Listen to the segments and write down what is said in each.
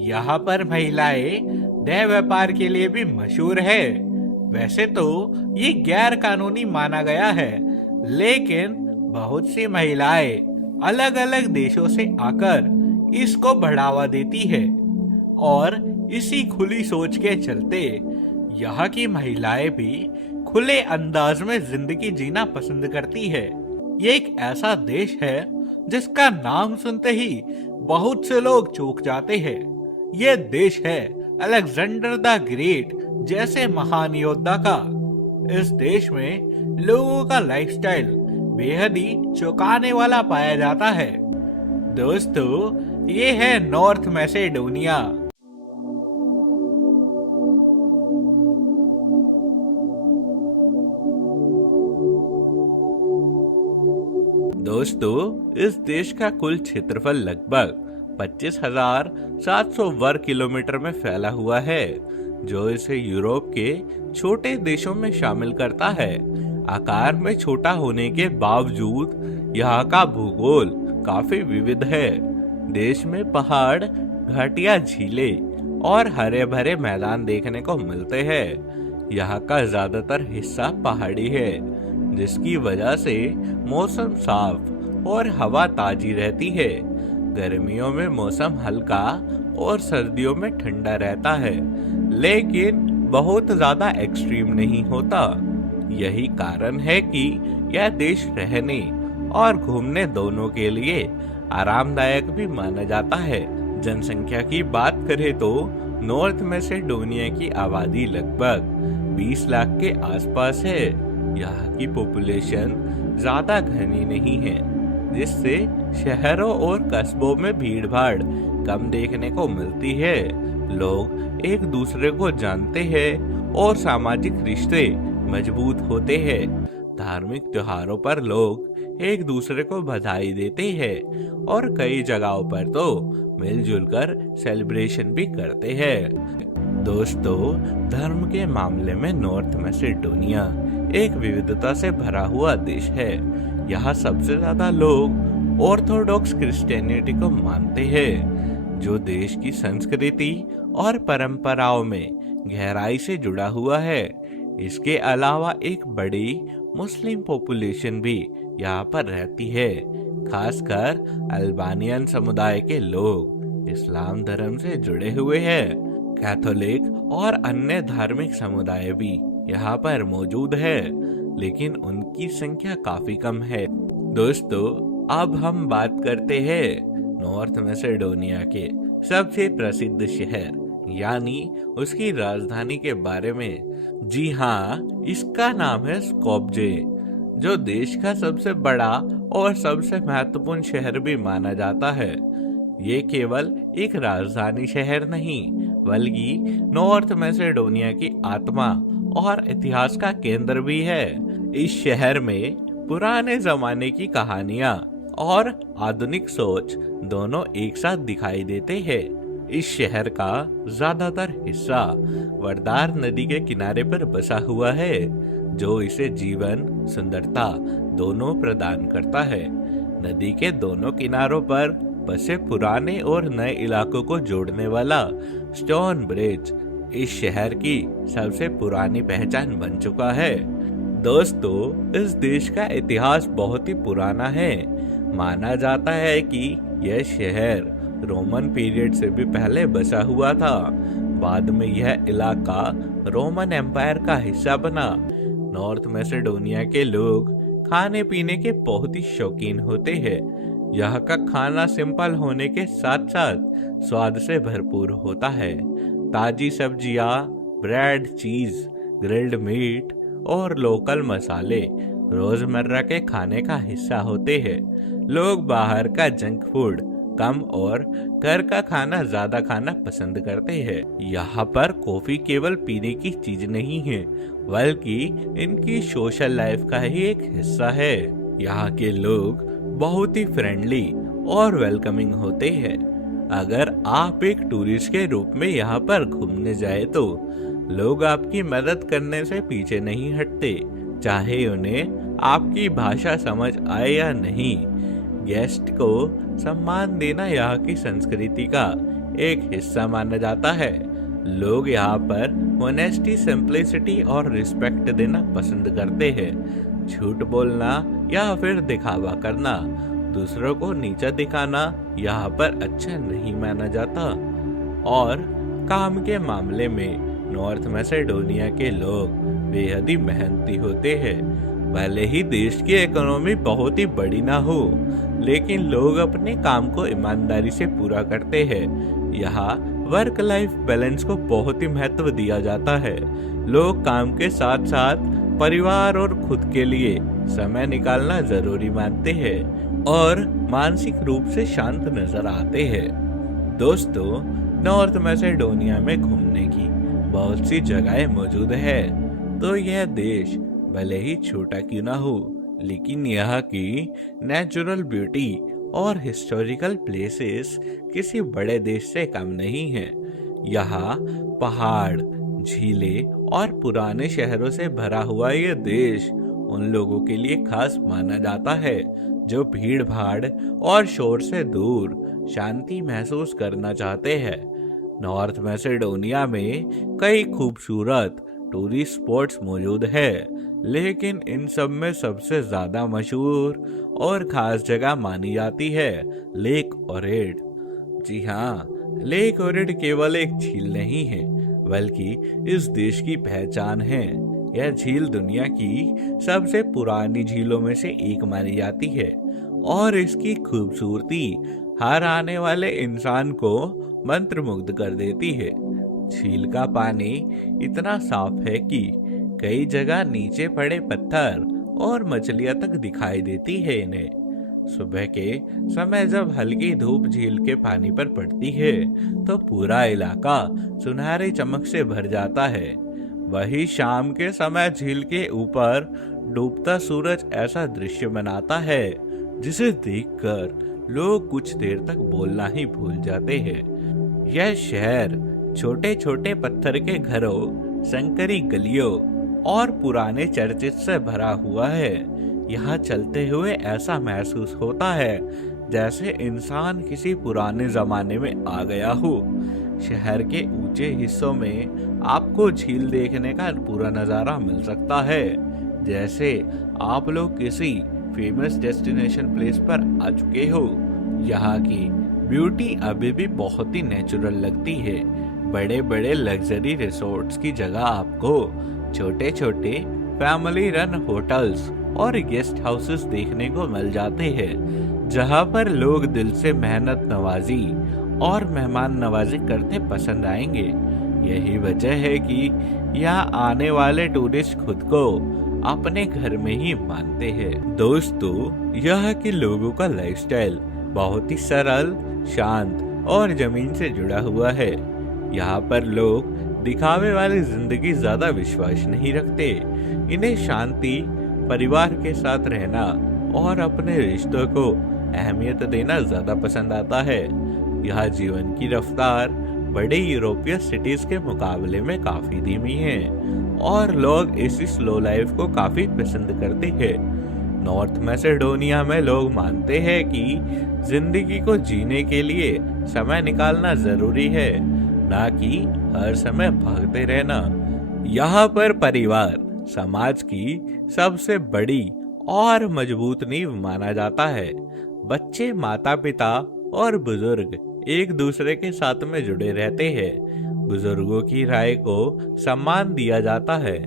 यहाँ पर महिलाएं देह व्यापार के लिए भी मशहूर है। वैसे तो ये गैर कानूनी माना गया है, लेकिन बहुत सी महिलाएं अलग अलग देशों से आकर इसको बढ़ावा देती है और इसी खुली सोच के चलते यहाँ की महिलाएं भी खुले अंदाज में जिंदगी जीना पसंद करती है। ये एक ऐसा देश है जिसका नाम सुनते ही बहुत से लोग चौंक जाते हैं। ये देश है अलेक्जेंडर द ग्रेट जैसे महान योद्धा का। इस देश में लोगों का लाइफस्टाइल बेहद ही चौंकाने वाला पाया जाता है। दोस्तों, ये है नॉर्थ मैसेडोनिया। दोस्तों, इस देश का कुल क्षेत्रफल लगभग 25,700 वर्ग किलोमीटर में फैला हुआ है, जो इसे यूरोप के छोटे देशों में शामिल करता है। आकार में छोटा होने के बावजूद यहाँ का भूगोल काफी विविध है। देश में पहाड़, घाटियां, झीलें और हरे भरे मैदान देखने को मिलते हैं। यहाँ का ज्यादातर हिस्सा पहाड़ी है, जिसकी वजह से मौसम साफ और हवा ताजी रहती है। गर्मियों में मौसम हल्का और सर्दियों में ठंडा रहता है, लेकिन बहुत ज्यादा एक्सट्रीम नहीं होता। यही कारण है कि यह देश रहने और घूमने दोनों के लिए आरामदायक भी माना जाता है। जनसंख्या की बात करें तो नॉर्थ मैसेडोनिया की आबादी लगभग 20 लाख के आसपास है। यहाँ की पॉपुलेशन ज्यादा घनी नहीं है, जिससे शहरों और कस्बों में भीड़ भाड़ कम देखने को मिलती है। लोग एक दूसरे को जानते हैं और सामाजिक रिश्ते मजबूत होते हैं। धार्मिक त्योहारों पर लोग एक दूसरे को बधाई देते हैं और कई जगहों पर तो मिलजुल कर सेलिब्रेशन भी करते हैं। दोस्तों, धर्म के मामले में नॉर्थ मैसेडोनिया एक विविधता से भरा हुआ देश है। यहाँ सबसे ज्यादा लोग ऑर्थोडॉक्स क्रिश्चियनिटी को मानते हैं, जो देश की संस्कृति और परंपराओं में गहराई से जुड़ा हुआ है। इसके अलावा एक बड़ी मुस्लिम पॉपुलेशन भी यहाँ पर रहती है। खासकर अल्बानियन समुदाय के लोग इस्लाम धर्म से जुड़े हुए हैं। कैथोलिक और अन्य धार्मिक समुदाय भी यहाँ पर मौजूद है, लेकिन उनकी संख्या काफी कम है। दोस्तों, अब हम बात करते हैं नॉर्थ मैसेडोनिया के सबसे प्रसिद्ध शहर यानी उसकी राजधानी के बारे में। जी हाँ, इसका नाम है स्कोप्जे, जो देश का सबसे बड़ा और सबसे महत्वपूर्ण शहर भी माना जाता है। ये केवल एक राजधानी शहर नहीं, बल्कि नॉर्थ मैसेडोनिया की आत्मा और इतिहास का केंद्र भी है। इस शहर में पुराने जमाने की कहानियां और आधुनिक सोच दोनों एक साथ दिखाई देते हैं। इस शहर का ज्यादातर हिस्सा वर्दार नदी के किनारे पर बसा हुआ है, जो इसे जीवन, सुंदरता दोनों प्रदान करता है। नदी के दोनों किनारों पर बसे पुराने और नए इलाकों को जोड़ने वाला स्टोन ब्रिज इस शहर की सबसे पुरानी पहचान बन चुका है। दोस्तों, इस देश का इतिहास बहुत ही पुराना है। माना जाता है कि यह शहर रोमन पीरियड से भी पहले बसा हुआ था। बाद में यह इलाका रोमन एम्पायर का हिस्सा बना। नॉर्थ मैसेडोनिया के लोग खाने पीने के बहुत ही शौकीन होते हैं। यहाँ का खाना सिंपल होने के साथ साथ स्वाद से भरपूर होता है। ताजी सब्जियां, ब्रेड, चीज, ग्रिल्ड मीट और लोकल मसाले रोजमर्रा के खाने का हिस्सा होते हैं। लोग बाहर का जंक फूड कम और घर का खाना ज्यादा खाना पसंद करते हैं। यहाँ पर कॉफी केवल पीने की चीज नहीं है, बल्कि इनकी सोशल लाइफ का ही एक हिस्सा है। यहाँ के लोग बहुत ही फ्रेंडली और वेलकमिंग होते हैं। अगर आप एक टूरिस्ट के रूप में यहाँ पर घूमने जाए तो लोग आपकी मदद करने से पीछे नहीं हटते, चाहे उन्हें आपकी भाषा समझ आए या नहीं। गेस्ट को सम्मान देना यहाँ की संस्कृति का एक हिस्सा माना जाता है। लोग यहाँ पर ऑनेस्टी, सिंप्लिसिटी और रिस्पेक्ट देना पसंद करते हैं। झूठ बोलना या फिर दिखावा करना, दूसरों को नीचा दिखाना यहाँ पर अच्छा नहीं माना जाता। और काम के मामले में नॉर्थ मैसेडोनिया के लोग बेहद ही मेहनती होते हैं। भले ही देश की इकोनॉमी बहुत ही बड़ी ना हो, लेकिन लोग अपने काम को ईमानदारी से पूरा करते हैं। यहाँ वर्क लाइफ बैलेंस को बहुत ही महत्व दिया जाता है। लोग काम के साथ साथ परिवार और खुद के लिए समय निकालना जरूरी मानते हैं और मानसिक रूप से शांत नजर आते हैं। दोस्तों, नॉर्थ मैसेडोनिया में घूमने की बहुत सी जगहें मौजूद है। तो यह देश भले ही छोटा क्यों ना हो, लेकिन यहाँ की नेचुरल ब्यूटी और हिस्टोरिकल प्लेसेस किसी बड़े देश से कम नहीं है। यहाँ पहाड़, झीलें और पुराने शहरों से भरा हुआ यह देश उन लोगों के लिए खास माना जाता है जो भीड़ भाड़ और शोर से दूर शांति महसूस करना चाहते हैं। नॉर्थ मैसेडोनिया में कई खूबसूरत टूरिस्ट स्पॉट्स मौजूद है, लेकिन इन सब में सबसे ज्यादा मशहूर और खास जगह मानी जाती है लेक ओरेड। जी हाँ, लेक ओरेड केवल एक झील नहीं है, बल्कि इस देश की पहचान है। यह झील दुनिया की सबसे पुरानी झीलों में से एक मानी जाती है और इसकी खूबसूरती हर आने वाले इंसान को मंत्रमुग्ध कर देती है। झील का पानी इतना साफ है कि कई जगह नीचे पड़े पत्थर और मछलियां तक दिखाई देती है इन्हें। सुबह के समय जब हल्की धूप झील के पानी पर पड़ती है तो पूरा इलाका सुनहरी चमक से भर जाता है। वही शाम के समय झील के ऊपर डूबता सूरज ऐसा दृश्य बनाता है जिसे देखकर लोग कुछ देर तक बोलना ही भूल जाते हैं। यह शहर छोटे छोटे पत्थर के घरों, संकरी गलियों और पुराने चर्चित से भरा हुआ है। यहाँ चलते हुए ऐसा महसूस होता है जैसे इंसान किसी पुराने जमाने में आ गया हो। शहर के ऊंचे हिस्सों में आपको झील देखने का पूरा नजारा मिल सकता है, जैसे आप लोग किसी फेमस डेस्टिनेशन प्लेस पर आ चुके हो। यहाँ की ब्यूटी अभी भी बहुत ही नेचुरल लगती है। बड़े बड़े लग्जरी रिसोर्ट्स की जगह आपको छोटे छोटे फैमिली रन होटल्स और गेस्ट हाउसेस देखने को मिल जाते हैं, जहाँ पर लोग दिल से मेहनत नवाजी और मेहमान नवाजी करते पसंद आएंगे। यही वजह है कि यहाँ आने वाले टूरिस्ट खुद को अपने घर में ही मानते हैं। दोस्तों, यहाँ के लोगों का लाइफस्टाइल बहुत ही सरल, शांत और जमीन से जुड़ा हुआ है। यहाँ पर लोग दिखावे वाली जिंदगी ज्यादा विश्वास नहीं रखते। इन्हें शांति, परिवार के साथ रहना और अपने रिश्तों को अहमियत देना ज्यादा पसंद आता है। यहाँ जीवन की रफ्तार बड़े यूरोपीय सिटीज के मुकाबले में काफी धीमी है और लोग इसी स्लो लाइफ को काफी पसंद करते हैं। नॉर्थ मैसेडोनिया में लोग मानते हैं कि जिंदगी को जीने के लिए समय निकालना जरूरी है, ना कि हर समय भागते रहना। यहाँ पर परिवार समाज की सबसे बड़ी और मजबूत नींव माना जाता है। बच्चे, माता पिता और बुजुर्ग एक दूसरे के साथ में जुड़े रहते हैं। बुजुर्गों की राय को सम्मान दिया जाता है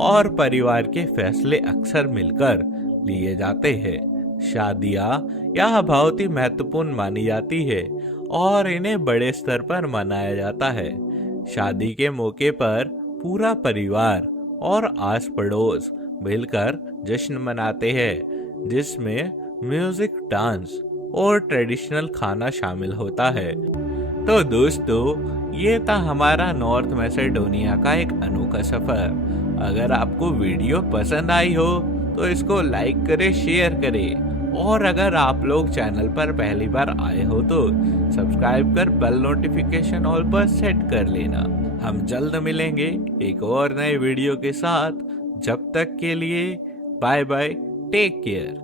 और परिवार के फैसले अक्सर मिलकर लिए जाते हैं। शादियां यह बहुत ही महत्वपूर्ण मानी जाती है और इन्हें बड़े स्तर पर मनाया जाता है। शादी के मौके पर पूरा परिवार और आस पड़ोस मिलकर जश्न मनाते हैं, जिसमें म्यूजिक, डांस और ट्रेडिशनल खाना शामिल होता है। तो दोस्तों, ये था हमारा नॉर्थ मैसेडोनिया का एक अनोखा सफर। अगर आपको वीडियो पसंद आई हो तो इसको लाइक करें, शेयर करें और अगर आप लोग चैनल पर पहली बार आए हो तो सब्सक्राइब कर बेल नोटिफिकेशन ऑल पर सेट कर लेना। हम जल्द मिलेंगे एक और नए वीडियो के साथ। जब तक के लिए बाय बाय, टेक केयर।